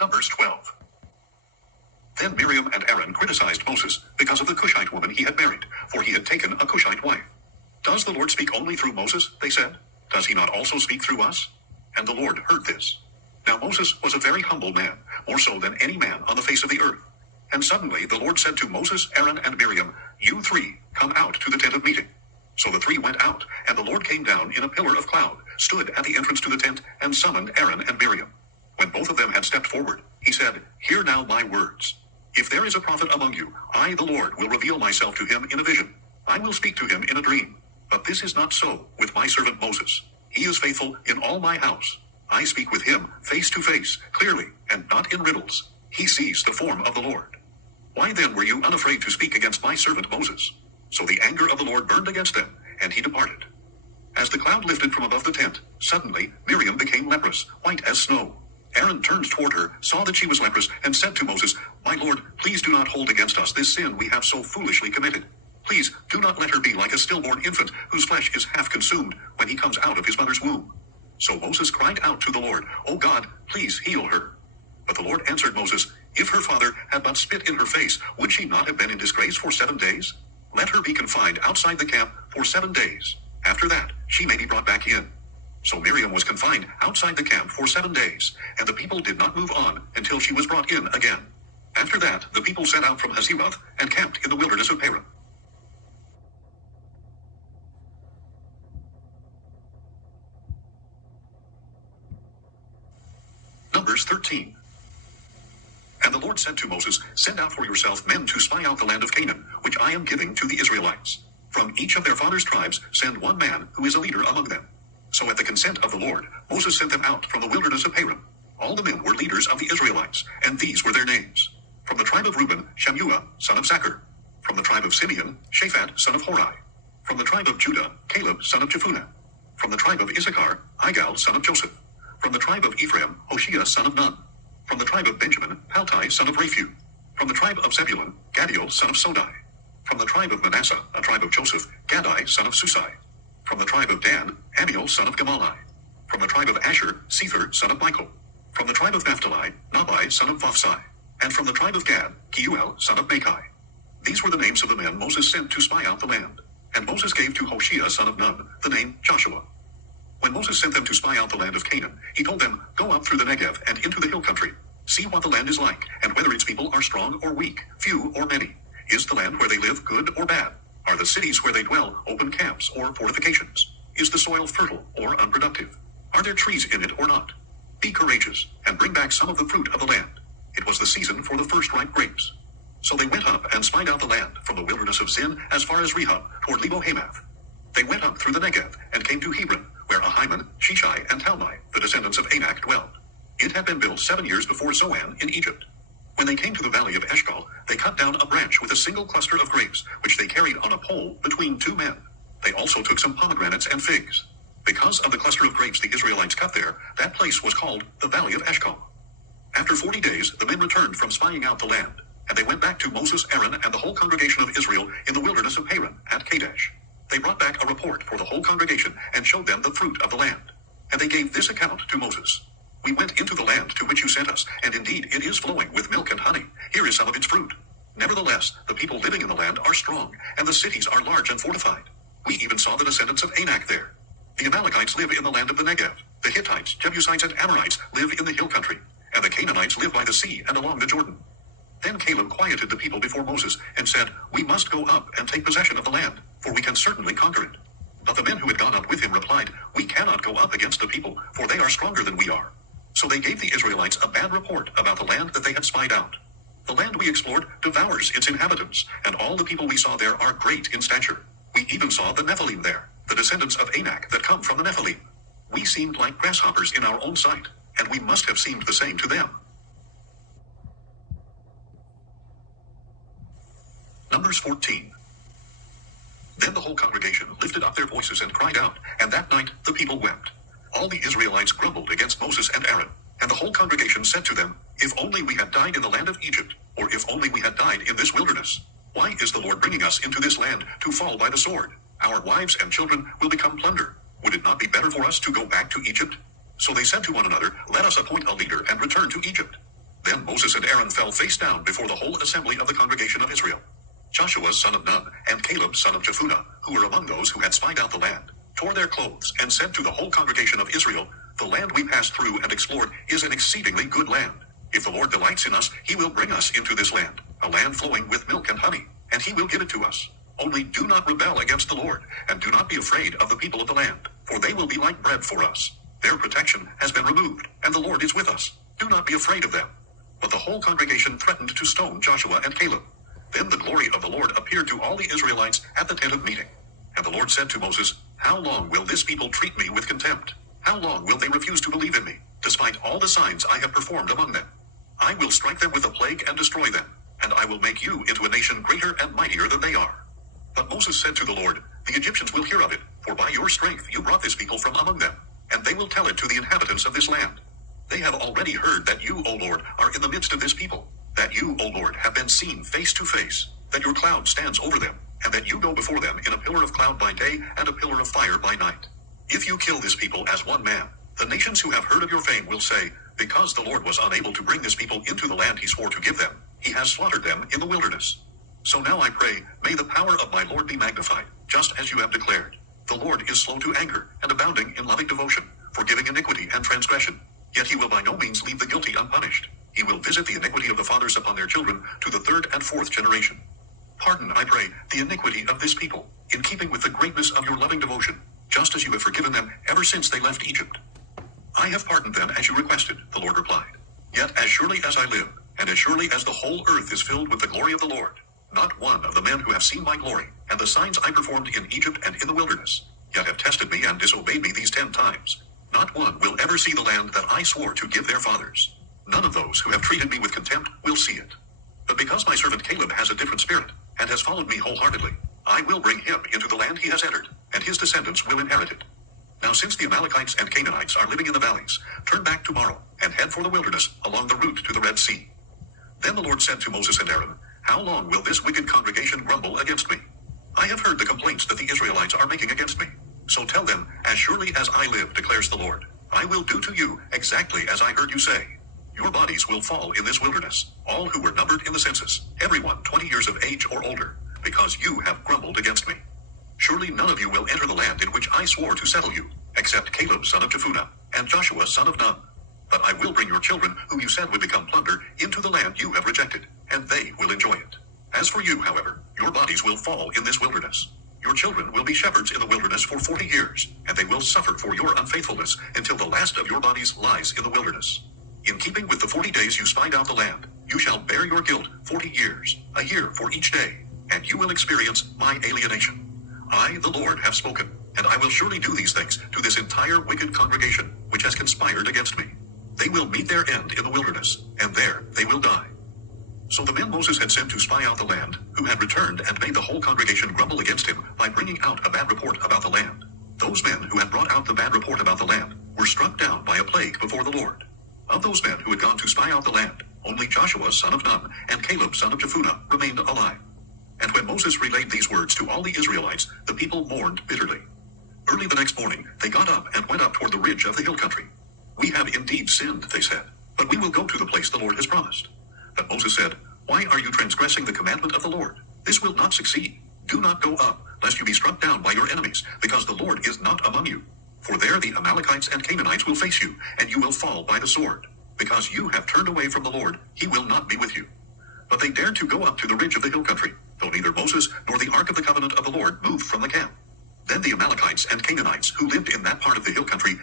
Numbers 12. Then Miriam and Aaron criticized Moses because of the Cushite woman he had married, for he had taken a Cushite wife. Does the Lord speak only through Moses, they said? Does he not also speak through us? And the Lord heard this. Now Moses was a very humble man, more so than any man on the face of the earth. And suddenly the Lord said to Moses, Aaron, and Miriam, You three, come out to the tent of meeting. So the three went out, and the Lord came down in a pillar of cloud, stood at the entrance to the tent, and summoned Aaron and Miriam. When both of them had stepped forward, he said, Hear now my words. If there is a prophet among you, I, the Lord, will reveal myself to him in a vision. I will speak to him in a dream. But this is not so with my servant Moses. He is faithful in all my house. I speak with him face to face, clearly, and not in riddles. He sees the form of the Lord. Why then were you unafraid to speak against my servant Moses? So the anger of the Lord burned against them, and he departed. As the cloud lifted from above the tent, suddenly Miriam became leprous, white as snow. Aaron turned toward her, saw that she was leprous, and said to Moses, My Lord, please do not hold against us this sin we have so foolishly committed. Please do not let her be like a stillborn infant whose flesh is half consumed when he comes out of his mother's womb. So Moses cried out to the Lord, O God, please heal her. But the Lord answered Moses, If her father had but spit in her face, would she not have been in disgrace for 7 days? Let her be confined outside the camp for 7 days. After that, she may be brought back in. So Miriam was confined outside the camp for 7 days, and the people did not move on until she was brought in again. After that, the people set out from Hazeroth and camped in the wilderness of Paran. Numbers 13. And the Lord said to Moses, Send out for yourself men to spy out the land of Canaan, which I am giving to the Israelites. From each of their fathers' tribes send one man who is a leader among them. So at the consent of the Lord, Moses sent them out from the wilderness of Paran. All the men were leaders of the Israelites, and these were their names. From the tribe of Reuben, Shammua, son of Zachar. From the tribe of Simeon, Shaphat, son of Hori. From the tribe of Judah, Caleb, son of Jephunneh. From the tribe of Issachar, Igal, son of Joseph. From the tribe of Ephraim, Hoshea, son of Nun. From the tribe of Benjamin, Paltai, son of Raphu. From the tribe of Zebulun, Gadiel, son of Sodai. From the tribe of Manasseh, a tribe of Joseph, Gadai, son of Susai. From the tribe of Dan, Amiel, son of Gemalli. From the tribe of Asher, Sether, son of Michael. From the tribe of Naphtali, Nabai, son of Vophsai. And from the tribe of Gad, Keuel, son of Machi. These were the names of the men Moses sent to spy out the land. And Moses gave to Hoshea, son of Nun, the name Joshua. When Moses sent them to spy out the land of Canaan, he told them, Go up through the Negev and into the hill country. See what the land is like, and whether its people are strong or weak, few or many. Is the land where they live good or bad? Are the cities where they dwell open camps or fortifications? Is the soil fertile or unproductive? Are there trees in it or not? Be courageous, and bring back some of the fruit of the land. It was the season for the first ripe grapes. So they went up and spied out the land from the wilderness of Zin as far as Rehob, toward Lebo-Hamath. They went up through the Negev, and came to Hebron, where Ahiman, Shishai, and Talmai, the descendants of Anak, dwelled. It had been built 7 years before Zoan in Egypt. When they came to the valley of Eshcol, they cut down a branch with a single cluster of grapes, which they carried on a pole between 2 men. They also took some pomegranates and figs. Because of the cluster of grapes the Israelites cut there, that place was called the Valley of Eshcol. After 40 days, the men returned from spying out the land, and they went back to Moses, Aaron, and the whole congregation of Israel in the wilderness of Paran at Kadesh. They brought back a report for the whole congregation and showed them the fruit of the land. And they gave this account to Moses. We went into the land to which you sent us, and indeed it is flowing with milk and honey. Here is some of its fruit. Nevertheless, the people living in the land are strong, and the cities are large and fortified. We even saw the descendants of Anak there. The Amalekites live in the land of the Negev. The Hittites, Jebusites, and Amorites live in the hill country, and the Canaanites live by the sea and along the Jordan. Then Caleb quieted the people before Moses and said, We must go up and take possession of the land, for we can certainly conquer it. But the men who had gone up with him replied, We cannot go up against the people, for they are stronger than we are. So they gave the Israelites a bad report about the land that they had spied out. The land we explored devours its inhabitants, and all the people we saw there are great in stature. We even saw the Nephilim there, the descendants of Anak that come from the Nephilim. We seemed like grasshoppers in our own sight, and we must have seemed the same to them. Numbers 14. Then the whole congregation lifted up their voices and cried out, and that night the people wept. All the Israelites grumbled against Moses and Aaron, and the whole congregation said to them, If only we had died in the land of Egypt, or if only we had died in this wilderness. Why is the Lord bringing us into this land to fall by the sword? Our wives and children will become plunder. Would it not be better for us to go back to Egypt? So they said to one another, Let us appoint a leader and return to Egypt. Then Moses and Aaron fell face down before the whole assembly of the congregation of Israel. Joshua son of Nun and Caleb son of Jephunneh, who were among those who had spied out the land, tore their clothes and said to the whole congregation of Israel, "The land we passed through and explored is an exceedingly good land. If the Lord delights in us, he will bring us into this land, a land flowing with milk and honey, and he will give it to us. Only do not rebel against the Lord, and do not be afraid of the people of the land, for they will be like bread for us. Their protection has been removed, and the Lord is with us. Do not be afraid of them." But the whole congregation threatened to stone Joshua and Caleb. Then the glory of the Lord appeared to all the Israelites at the tent of meeting. And the Lord said to Moses, "How long will this people treat me with contempt? How long will they refuse to believe in me, despite all the signs I have performed among them? I will strike them with a plague and destroy them, and I will make you into a nation greater and mightier than they are." But Moses said to the Lord, "The Egyptians will hear of it, for by your strength you brought this people from among them, and they will tell it to the inhabitants of this land. They have already heard that you, O Lord, are in the midst of this people, that you, O Lord, have been seen face to face, that your cloud stands over them, and that you go before them in a pillar of cloud by day and a pillar of fire by night. If you kill this people as one man, the nations who have heard of your fame will say, 'Because the Lord was unable to bring this people into the land he swore to give them, he has slaughtered them in the wilderness.' So now I pray, may the power of my Lord be magnified, just as you have declared. The Lord is slow to anger and abounding in loving devotion, forgiving iniquity and transgression. Yet he will by no means leave the guilty unpunished. He will visit the iniquity of the fathers upon their children to the third and fourth generation. Pardon, I pray, the iniquity of this people, in keeping with the greatness of your loving devotion, just as you have forgiven them ever since they left Egypt." "I have pardoned them as you requested," the Lord replied. "Yet as surely as I live, and as surely as the whole earth is filled with the glory of the Lord, not one of the men who have seen my glory, and the signs I performed in Egypt and in the wilderness, yet have tested me and disobeyed me these 10 times, not one will ever see the land that I swore to give their fathers. None of those who have treated me with contempt will see it. But because my servant Caleb has a different spirit, and has followed me wholeheartedly, I will bring him into the land he has entered, and his descendants will inherit it. Now since the Amalekites and Canaanites are living in the valleys, turn back tomorrow, and head for the wilderness along the route to the Red Sea." Then the Lord said to Moses and Aaron, "How long will this wicked congregation grumble against me? I have heard the complaints that the Israelites are making against me. So tell them, as surely as I live, declares the Lord, I will do to you exactly as I heard you say. Your bodies will fall in this wilderness, all who were numbered in the census, everyone 20 years of age or older, because you have grumbled against me. Surely none of you will enter the land in which I swore to settle you, except Caleb son of Jephunneh, and Joshua son of Nun. But I will bring your children, whom you said would become plunder, into the land you have rejected, and they will enjoy it. As for you, however, your bodies will fall in this wilderness. Your children will be shepherds in the wilderness for 40 years, and they will suffer for your unfaithfulness until the last of your bodies lies in the wilderness. In keeping with the 40 days you spied out the land, you shall bear your guilt 40 years, a year for each day, and you will experience my alienation. I, the Lord, have spoken, and I will surely do these things to this entire wicked congregation, which has conspired against me. They will meet their end in the wilderness, and there they will die." So the men Moses had sent to spy out the land, who had returned and made the whole congregation grumble against him by bringing out a bad report about the land, those men who had brought out the bad report about the land were struck down by a plague before the Lord. Of those men who had gone to spy out the land, only Joshua son of Nun and Caleb son of Jephunneh remained alive. And when Moses relayed these words to all the Israelites, the people mourned bitterly. Early the next morning, they got up and went up toward the ridge of the hill country. "We have indeed sinned," they said, "but we will go to the place the Lord has promised." But Moses said, "Why are you transgressing the commandment of the Lord? This will not succeed. Do not go up, lest you be struck down by your enemies, because the Lord is not among you. For there the Amalekites and Canaanites will face you, and you will fall by the sword. Because you have turned away from the Lord, he will not be with you." But they dared to go up to the ridge of the hill country, though neither Moses nor the ark of the covenant of the Lord moved from the camp. Then the Amalekites and Canaanites who lived in that part of the hill country